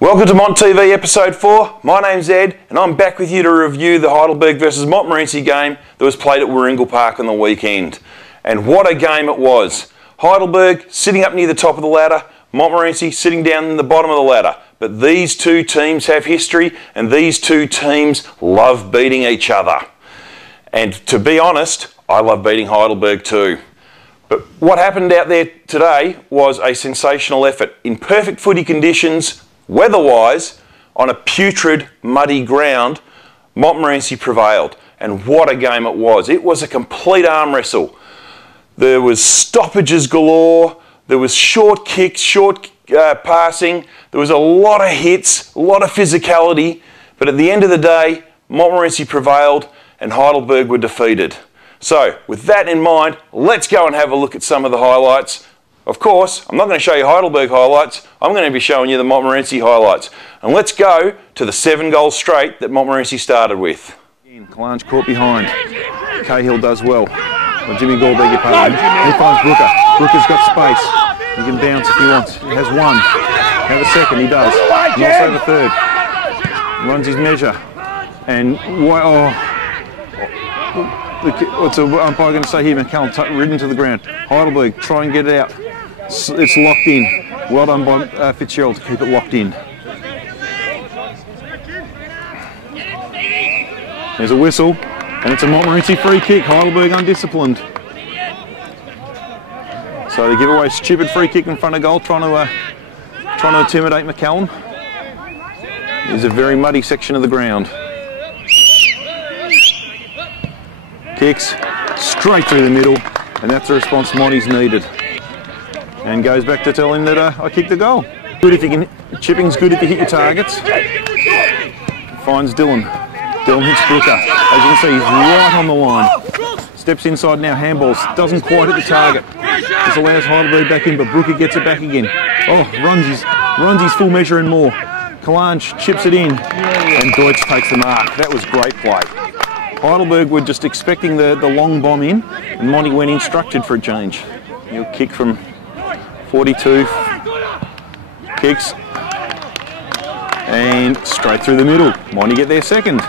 Welcome to Mont TV episode 4. My name's Ed and I'm back with you to review the Heidleberg versus Montmorency game that was played at Warringal Park on the weekend. And what a game it was. Heidelberg sitting up near the top of the ladder, Montmorency sitting down in the bottom of the ladder. But these two teams have history and these two teams love beating each other. And to be honest, I love beating Heidelberg too. But what happened out there today was a sensational effort. In perfect footy conditions, weather-wise, on a putrid, muddy ground, Montmorency prevailed. And what a game it was. It was a complete arm wrestle. There was stoppages galore, there was short kicks, short passing, there was a lot of hits, a lot of physicality, but at the end of the day, Montmorency prevailed and Heidelberg were defeated. So, with that in mind, let's go and have a look at some of the highlights. Of course, I'm not going to show you Heidelberg highlights, I'm going to be showing you the Montmorency highlights. And let's go to the 7-goal straight that Montmorency started with. Kalanj caught behind. Cahill does well. Jimmy Gore, beg your pardon. He finds Brooker. Brooker's got space. He can bounce if he wants. He has one. Have a second, he does. And also the third. Runs his measure. And what's the umpire going to say here? McCallum ridden to the ground. Heidelberg, try and get it out. It's locked in. Well done by Fitzgerald to keep it locked in. There's a whistle, and it's a Montmorency free kick. Heidelberg undisciplined. So they give away a stupid free kick in front of goal, trying to intimidate McCallum. There's a very muddy section of the ground. Kicks straight through the middle, and that's the response Monty's needed. And goes back to tell him that I kicked the goal. Good if you can. Chipping's good if you hit your targets. Finds Dylan. Dylan hits Brooker. As you can see, he's right on the line. Steps inside now, handballs. Doesn't quite hit the target. This allows Heidelberg back in, but Brooker gets it back again. Oh, runs his full measure and more. Kalanj chips it in, and Deutsch takes the mark. That was great play. Heidelberg were just expecting the long bomb in, and Monty went in structured for a change. He'll kick from 42. Kicks. And straight through the middle. Monty get there second.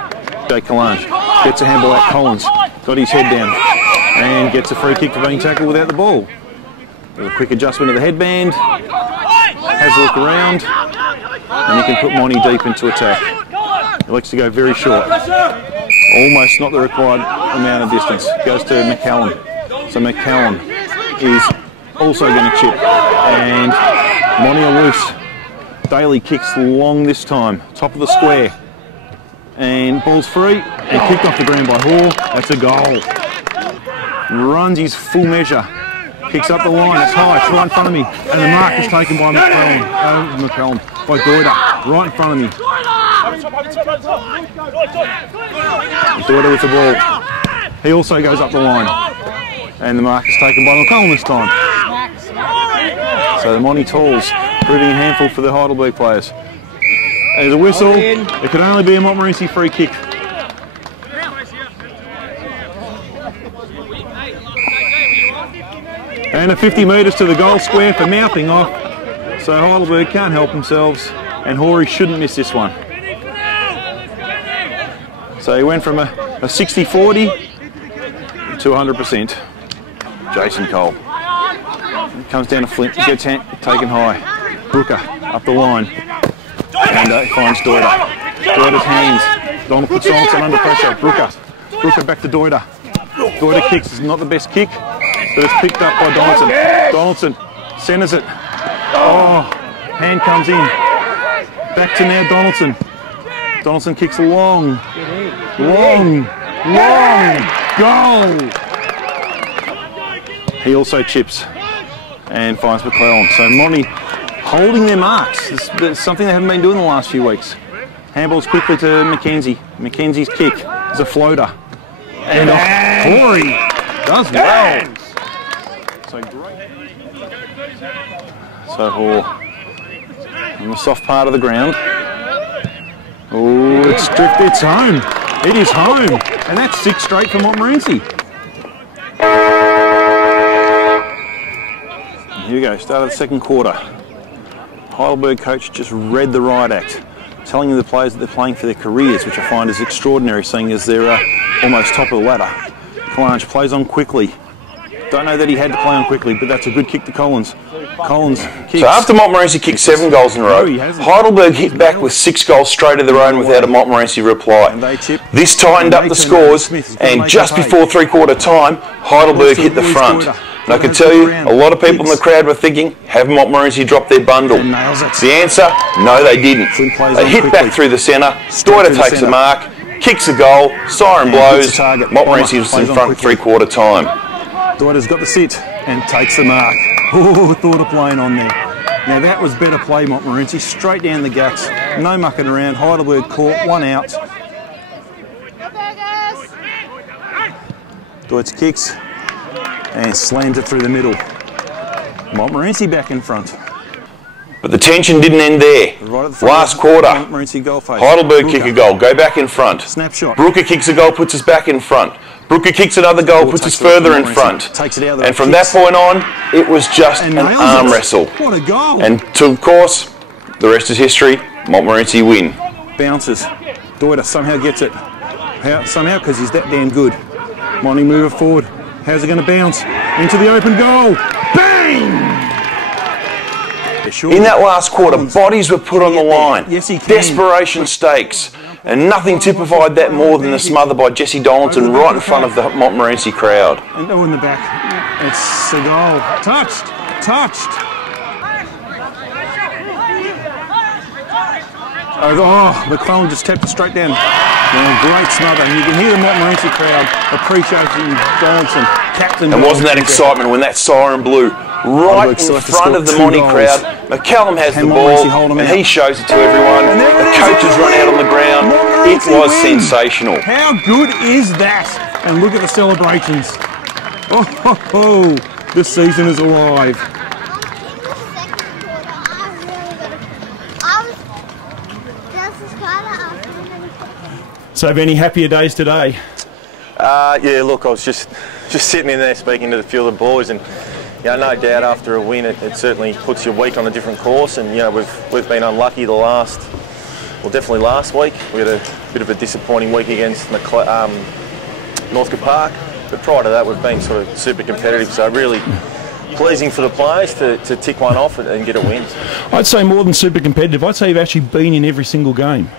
Jake Kalanj gets a handball out. Collins got his head down and gets a free kick for being tackled without the ball. There's a quick adjustment of the headband. Has a look around, and he can put Monty deep into attack. He likes to go very short. Almost not the required amount of distance. Goes to McCallum. So McCallum is also going to chip. And Monty are loose. Daly kicks long this time. Top of the square. And ball's free. And kicked off the ground by Hall. That's a goal. Runs his full measure. Kicks up the line. It's high. It's right in front of me. And the mark is taken by McCallum. By Goyder. Right in front of me. Goyder with the ball. He also goes up the line. And the mark is taken by McCallum this time. So the Monty Talls proving a handful for the Heidelberg players. There's a whistle. It could only be a Montmorency free kick. And a 50 metres to the goal square for mouthing off. So Heidelberg can't help themselves, and Horry shouldn't miss this one. So he went from a 60-40 to 100%. Jason Cole. Comes down to Flint, gets taken high. Brooker up the line. And he finds Doida. Doida's hands. Donald puts Donaldson under pressure. Brooker back to Doida. Doida kicks. Is not the best kick, but it's picked up by Donaldson. Donaldson centres it. Oh, hand comes in. Back to now Donaldson. Donaldson kicks long goal. He also chips and finds McClellan. So Monty holding their marks. It's something they haven't been doing the last few weeks. Handballs quickly to McKenzie. McKenzie's kick is a floater. And Corey does well. So great. So Hall on the soft part of the ground. Oh, it's drifted. It's home. It is home. And that's 6 straight for Montmorency. Here we go, start of the second quarter. Heidelberg coach just read the riot act, telling the players that they're playing for their careers, which I find is extraordinary, seeing as they're almost top of the ladder. Kalanch plays on quickly. Don't know that he had to play on quickly, but that's a good kick to Collins. Collins kicks. So after Montmorency kicked 7 goals in a row, Heidelberg hit back with 6 goals straight of their own without a Montmorency reply. This tightened up the scores, and just before three-quarter time, Heidelberg hit the front. And I can tell you, a lot of people in the crowd were thinking, have Montmorency dropped their bundle? The answer, no they didn't. They hit back through the centre, Stoiter takes a mark, kicks a goal, siren blows, Montmorency was in front three-quarter time. Stoiter's got the sit and takes the mark. Oh, thought of playing on there. Now that was better play, Montmorency, straight down the guts, no mucking around. Heidelberg caught, 1 out. Stoiter kicks and slams it through the middle. Montmorency back in front. But the tension didn't end there. Last quarter, Heidelberg kick a goal, go back in front. Snapshot. Brooker kicks a goal, puts us back in front. Brooker kicks another goal, puts us further in front. And from that point on, it was just an arm wrestle. What a goal. And of course, the rest is history. Montmorency win. Bounces. Stoiter somehow gets it. Somehow, because he's that damn good. Monty, move it forward. How's it going to bounce? Into the open goal. Bang! In that last quarter, bodies were put on the line. Desperation stakes. And nothing typified that more than the smother by Jesse Dolanton right in front of the Montmorency crowd. And in the back. It's a goal. Touched. Touched. Oh, McClellan just tapped it straight down. Yeah, great smother. And you can hear the Montmorency crowd appreciating Donaldson, captain. And wasn't that excitement when that siren blew right in front of the Monty crowd? McCallum has the ball and he shows it to everyone. The coaches run out on the ground. It was sensational. How good is that? And look at the celebrations. Oh, this season is alive. So, have any happier days today? Yeah, look, I was just sitting in there speaking to a few of the boys, and no doubt after a win, it certainly puts your week on a different course. And we've been unlucky definitely last week. We had a bit of a disappointing week against Northcote Park, but prior to that, we've been sort of super competitive. So really pleasing for the players to tick one off and get a win. I'd say more than super competitive. I'd say you've actually been in every single game.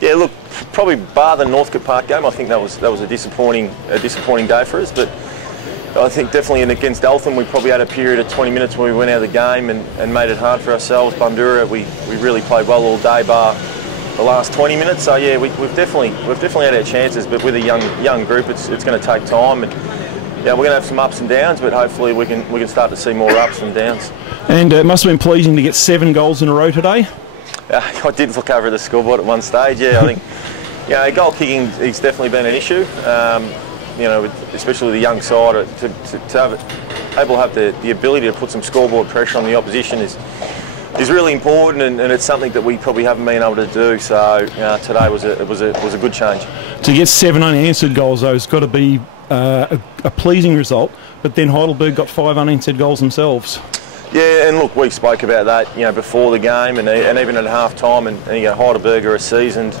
Yeah, look, probably bar the Northcote Park game, I think that was a disappointing day for us. But I think definitely against Eltham, we probably had a period of 20 minutes where we went out of the game and made it hard for ourselves. Bundura, we really played well all day, bar the last 20 minutes. So yeah, we've definitely had our chances, but with a young group, it's going to take time. And yeah, we're going to have some ups and downs, but hopefully we can start to see more ups than downs. And it must have been pleasing to get 7 goals in a row today. I did look over the scoreboard at one stage. Yeah, I think goal kicking has definitely been an issue. Especially with the young side, to have the ability to put some scoreboard pressure on the opposition is really important, and it's something that we probably haven't been able to do. So today was a good change. To get 7 unanswered goals, though, has got to be a pleasing result. But then Heidelberg got 5 unanswered goals themselves. Yeah, and look, we spoke about that, before the game and even at half time. And Heidelberg are a seasoned,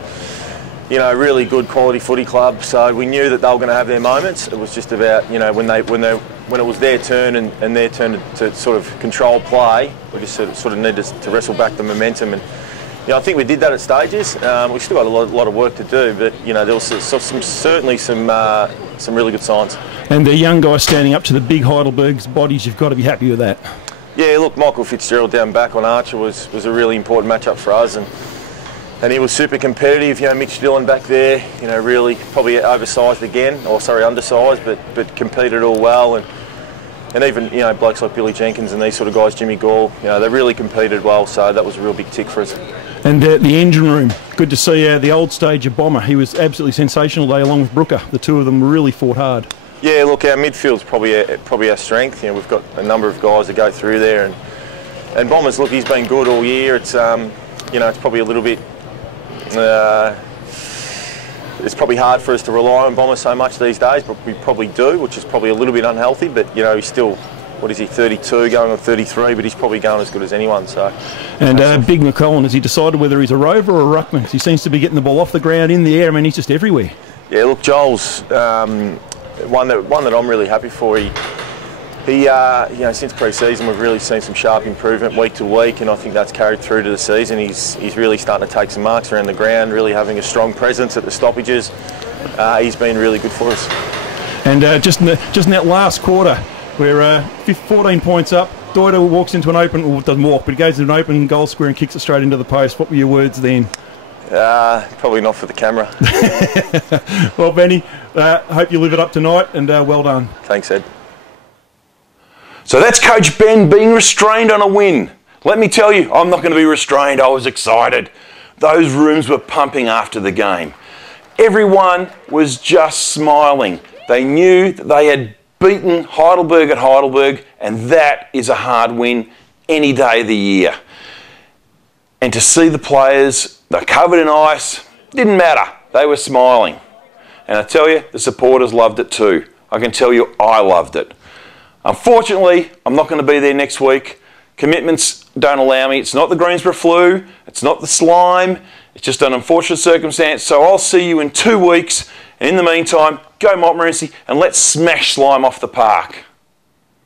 really good quality footy club. So we knew that they were going to have their moments. It was just about, when it was their turn and their turn to sort of control play, we just sort of needed to wrestle back the momentum. And I think we did that at stages. We still got a lot of work to do, but there was certainly some really good signs. And the young guy standing up to the big Heidelberg's bodies, you've got to be happy with that. Yeah, look, Michael Fitzgerald down back on Archer was a really important matchup for us, and he was super competitive. Mitch Dillon back there, really probably undersized, but competed all well, and even blokes like Billy Jenkins and these sort of guys, Jimmy Gall, they really competed well. So that was a real big tick for us. And the engine room, good to see the old stage of Bomber. He was absolutely sensational today, along with Brooker. The two of them really fought hard. Yeah, look, our midfield's probably our strength. We've got a number of guys that go through there, and Bombers, look, he's been good all year. It's it's probably a little bit. It's probably hard for us to rely on Bomber so much these days, but we probably do, which is probably a little bit unhealthy. But he's still what is he, 32, going on 33, but he's probably going as good as anyone. So. And Big McCollum, has he decided whether he's a rover or a ruckman? He seems to be getting the ball off the ground, in the air. I mean, he's just everywhere. Yeah, look, Joel's one that I'm really happy for. He you know, since pre-season we've really seen some sharp improvement week to week, and I think that's carried through to the season. He's really starting to take some marks around the ground, really having a strong presence at the stoppages. He's been really good for us. And just in that last quarter, where 14 points up, Doida walks into an open, well, doesn't walk, but he goes into an open goal square and kicks it straight into the post. What were your words then? Probably not for the camera. Well, Benny, hope you live it up tonight, and well done. Thanks, Ed. So that's Coach Ben being restrained on a win. Let me tell you, I'm not going to be restrained. I was excited. Those rooms were pumping after the game. Everyone was just smiling. They knew that they had beaten Heidelberg at Heidelberg, and that is a hard win any day of the year. And to see the players, they're covered in ice, didn't matter. They were smiling. And I tell you, the supporters loved it too. I can tell you I loved it. Unfortunately, I'm not going to be there next week. Commitments don't allow me. It's not the Greensboro flu. It's not the slime. It's just an unfortunate circumstance. So I'll see you in 2 weeks. And in the meantime, go Montmorency and let's smash slime off the park.